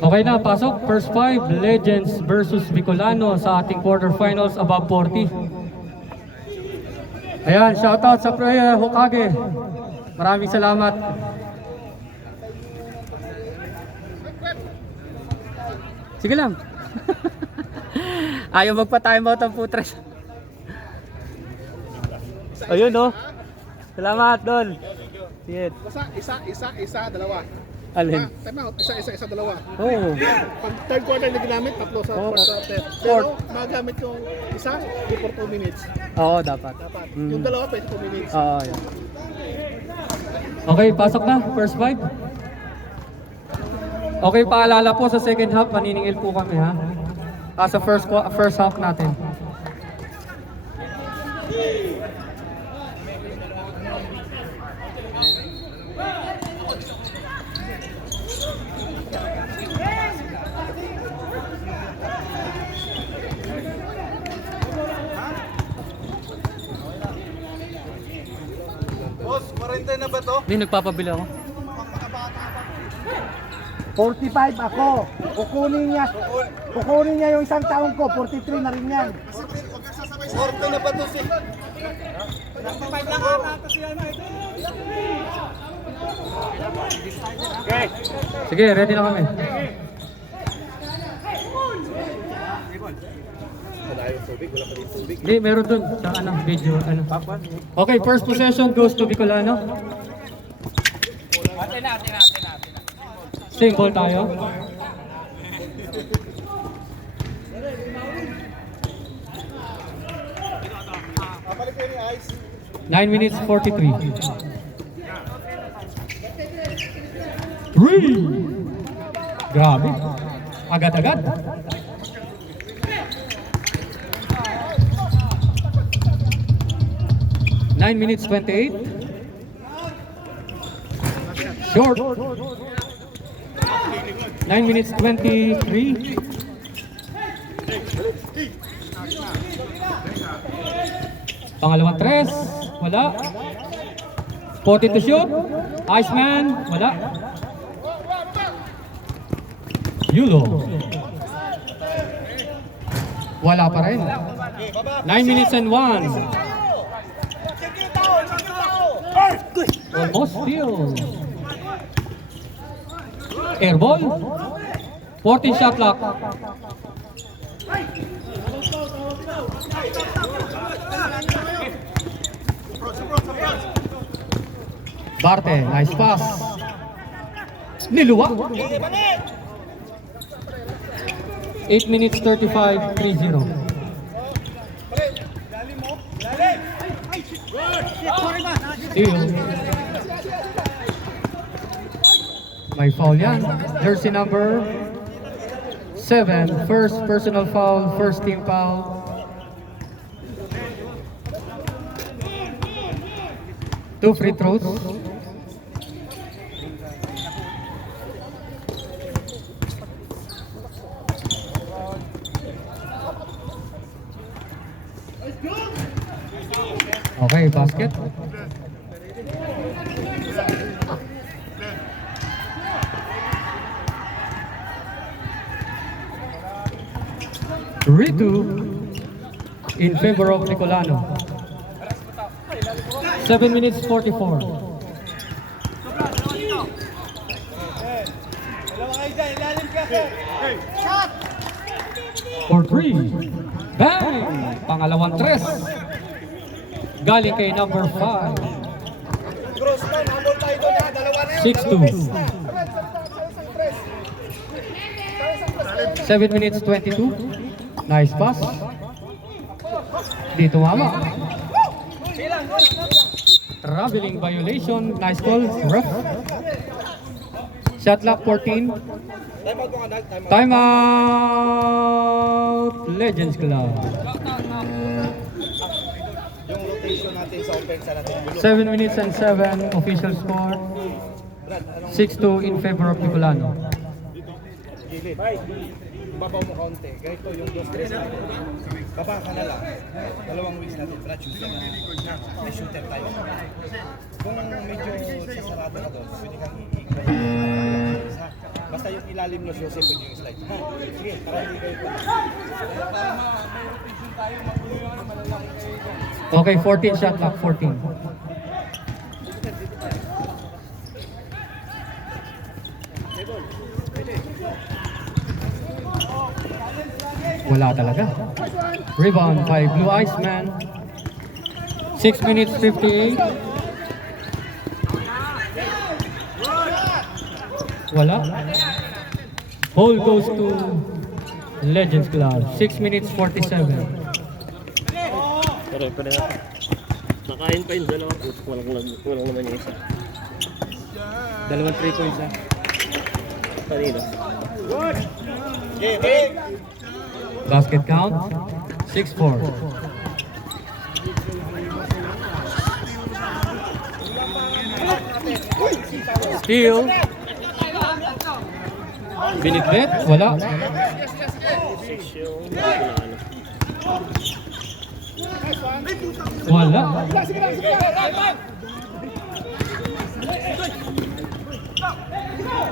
Okay na, pasok. First 5, Legends versus Bicolano sa ating quarterfinals above 40. Ayan, shoutout sa Prayer Hokage. Maraming salamat. Sige lang. Ayaw magpa-time out ang putres. Ayun no. Salamat Don. Sige. Isa, dalawa. Alin? Time out, isa, dalawa. Oo. Pag third quarter na ginamit, tatlo sa Oo. fourth quarter. Pero magamit yung isa, before 2 minutes. Oo, dapat. Yung dalawa, 22 minutes. Oo, yan. Okay, pasok na. First 5. Okay, paalala po sa second half, maniningil po kami ha. Sa first half natin. Boss, 40 na ba to? Hindi, nagpapabili ako. 45 ako. Kukunin niya yung isang taon ko. 43 na rin yan. 40 na ba to si? 45 lang ata siya na ito. Okay. Sige, ready na kami. Hindi, meron dun sa video. Okay, first possession goes to Bicolano. Same ball tayo. Nine minutes 43. 3. Grabe. Agad-agad. 9 minutes 28. Short. 9 minutes 23. Pangalawang tres. Wala. 40 to shoot. Iceman. Wala. Yulo. Wala pa rin. 9 minutes and 1. Almost steal. Airball. 14 shot clock. Barte, nice pass. Niluwa. 8 minutes 35, 3-0. Steal. May foul yan. Jersey number 7. First personal foul, first team foul. Two free throws. Okay, basket. Ritu in favor of Bicolano. 7 minutes 44. For 3. Bang! Pangalawang tres. Galing kay number 5. 6-2. 7 minutes 22. Nice pass. Dito mama. Traveling violation. Nice call. Ref. Shot clock 14. Time out. Legends Club. Yung rotation natin sa offense natin. 7 minutes and 7. Official score. 6-2 in favor of Bicolano. Gilid. Babaw mo kaunti. Ganito yung 2-3 na. Baba ka na lang. 2 weeks natin. Brad shooter na. May shooter tayo. Kung medyo sasarado na doon, pwede kang i-ignore. ha. Basta yung ilalim ng Jose pwede yung slide. Ha? Sige, para hindi kayo pa. Okay, 14 shot clock, 14. Wala talaga. Rebound by Blue Iceman. 6 minutes 58. Wala. Ball goes to Legends Club. 6 minutes 47. Pero na. Nakain pa yung dalawa. Kulang naman yung isa. Dalawang 3 points ha. Kanina. Basket count 6-4. Steal. Binitbit. Wala. 6 yung ano. Wala.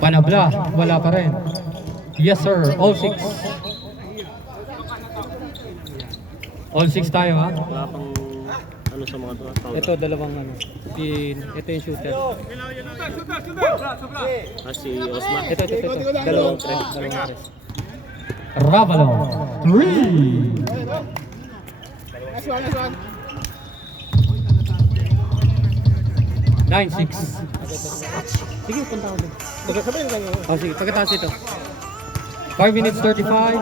Panabla. Wala pa rin. Yes sir. All 6. All 6 tayo ha. Wala pang ano sa mga tao. Ito dalawang ano. Ito yung shooter. Si Osma. Ito. Dalawang tres. Ravalo. 3. Nine, 6. Sige, punta ako doon. Oh, sige, pagkataas ito. 5 minutes 35.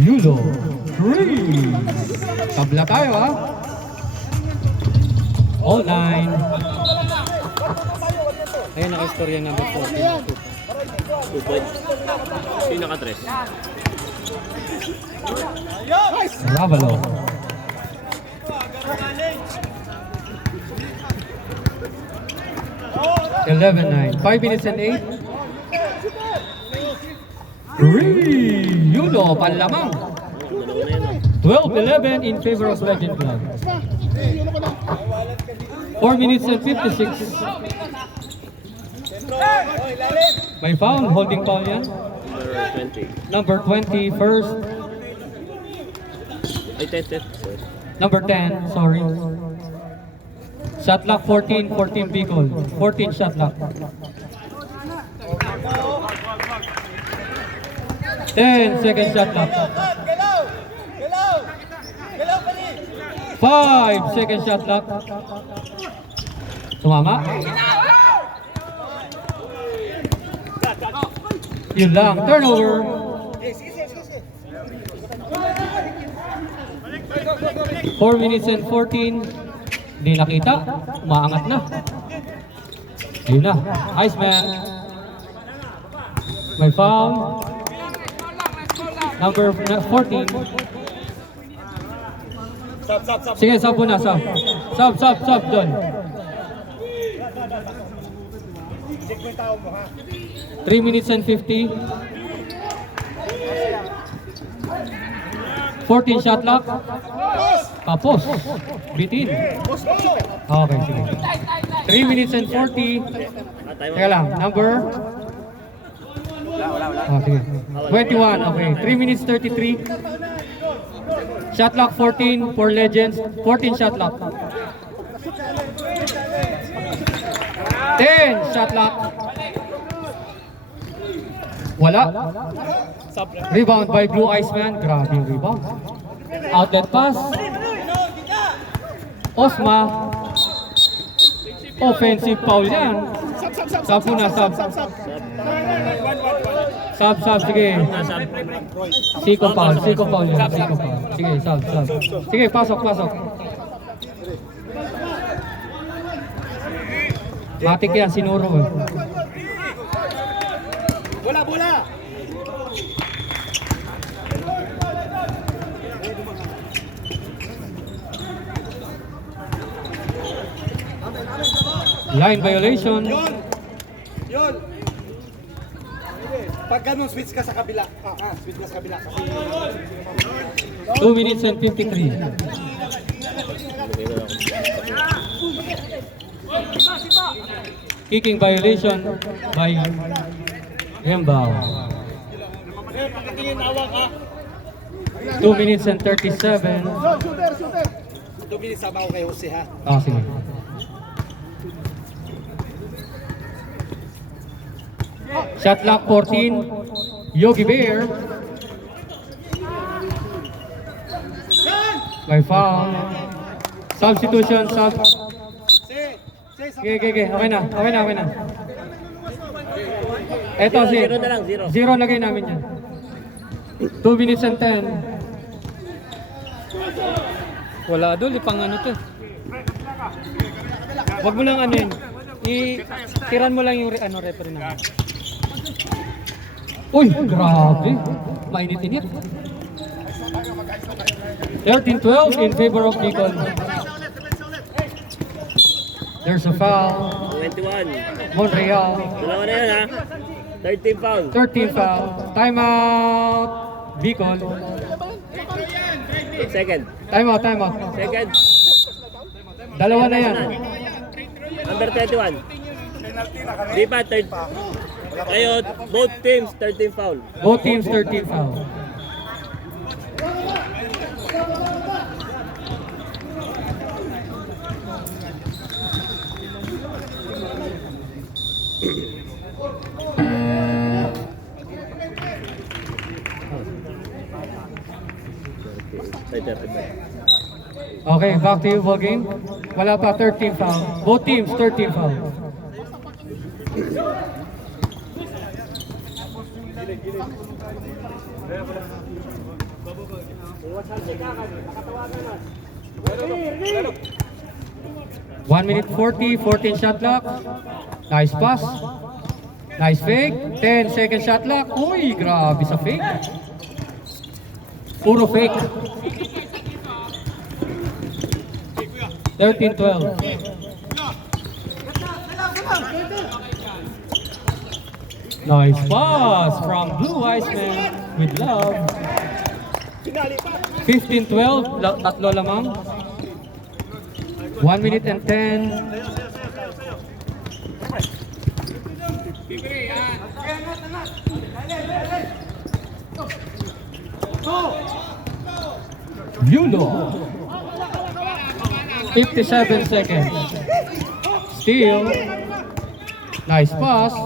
Yulo. 3. Tabla tayo ha. All 9. Ayun, naka-istorya number 14. 2 points. Sino naka-tres? Ravalo. Eleven, 9. 5 minutes and 8. Yulo, panlamang. Dalawa na yun. 12-11 in favor of Legend Club. 4 minutes and 56. May foul, holding foul yan. Number 20. Number 20, first. Ay, 10. Sorry. Number 10, sorry. Shot clock 14, 14 Bicol. 14 shot clock. 10 second shot clock. 5 second shot clock. Tumama. Yun lang, turnover. 4 minutes and 14. Hindi nakita. Umaangat na. Ayun na. Iceman. May foul. Number 14. Sige, sub muna, sub. Sub doon. 3 minutes and 50. 14 shot clock. Tapos. Bitin. Okay, sige. 3 minutes and 40. Teka lang, number? Oh, sige. 21, okay. 3 minutes 33. Shot clock 14 for Legends. 14 shot clock. 10 shot clock. Wala. Rebound by Blue Iceman. Grabe yung rebound. Outlet pass. Osma. Offensive foul yan. Sub muna, sub. Sub, sige. Siko foul yan. Siko foul. Sige, sub. Sige, pasok. Matik yan, sinuro. Bola! Line violation. Yun! Pag ganun, switch ka sa kabila. Switch ka sa kabila. 2 minutes and 53. Kicking violation by Rembao. 2 minutes and 37. Shooter! 2 minutes sama ko kay Jose ha. Ah, sige. Shot clock 14. Yogi Bear. By foul. Substitution. Okay. Okay na. Eto si Zero na lang, zero. Zero lagay namin yan. 2 minutes and 10. Wala doon, ipang ano to. Wag mo lang ano yun. Tiran mo lang yung referee namin. Uy, grabe. Mainit-init. 13-12 in favor of Bicol. There's a foul. 21. Montreal. Dalawa na yan ha. 13 foul. 13 foul. Timeout. Bicol. Second. Timeout. Second. Dalawa na yan. Number 21. Di pa, third. Ngayon, both teams 13 foul. Both teams 13 foul. Okay, back to you, ball game. Wala pa, 13 foul. Both teams, 13 foul. One minute 40, 14 shot clock. Nice pass. Nice fake. 10 second shot clock. Uy, grabe sa fake. Puro fake. 13-12. Nice pass from Blue Iceman with love. 15-12, tatlo lamang. 1 minute and 10. Yulo. 57 seconds. Steal. Nice pass.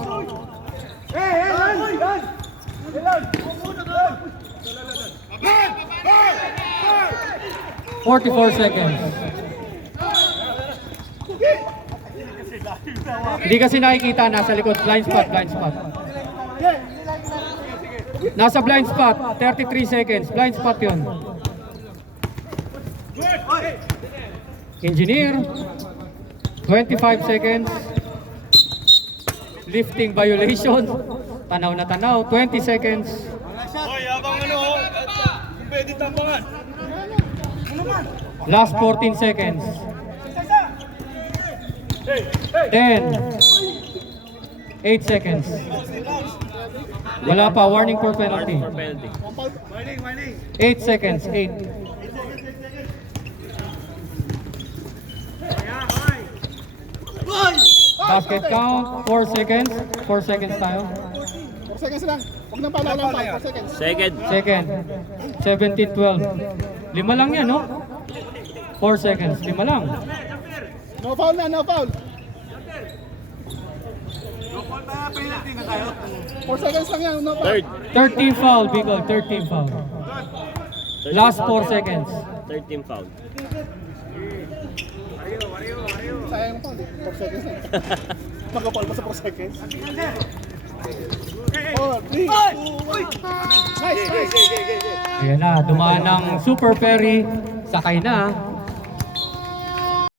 44 seconds. Hindi kasi nakikita, nasa likod. Blind spot. Nasa blind spot, 33 seconds. Blind spot yun. Engineer, 25 seconds. Lifting violation. Tanaw na tanaw, 20 seconds. Last 14 seconds. 10. 8 seconds. Wala pa, warning for penalty. For penalty. 8 seconds, 8. Basket count, 4 seconds. 4 seconds tayo. 4 seconds lang. Huwag nang palalang pa. 4 seconds. Second. Second. 17-12. 5 lang yan, no? 4 seconds, 5 lang. No foul na, no foul. 4 seconds lang yan, no foul. Third. 13 foul, Bicol, 13 foul. Last 4 seconds. 13 foul. Sayang foul eh. 4 seconds lang. Magka-foul pa sa 4 seconds. 4, 3, 2, 1. Nice. Ayan na, dumaan ng Super Ferry. Sakay na.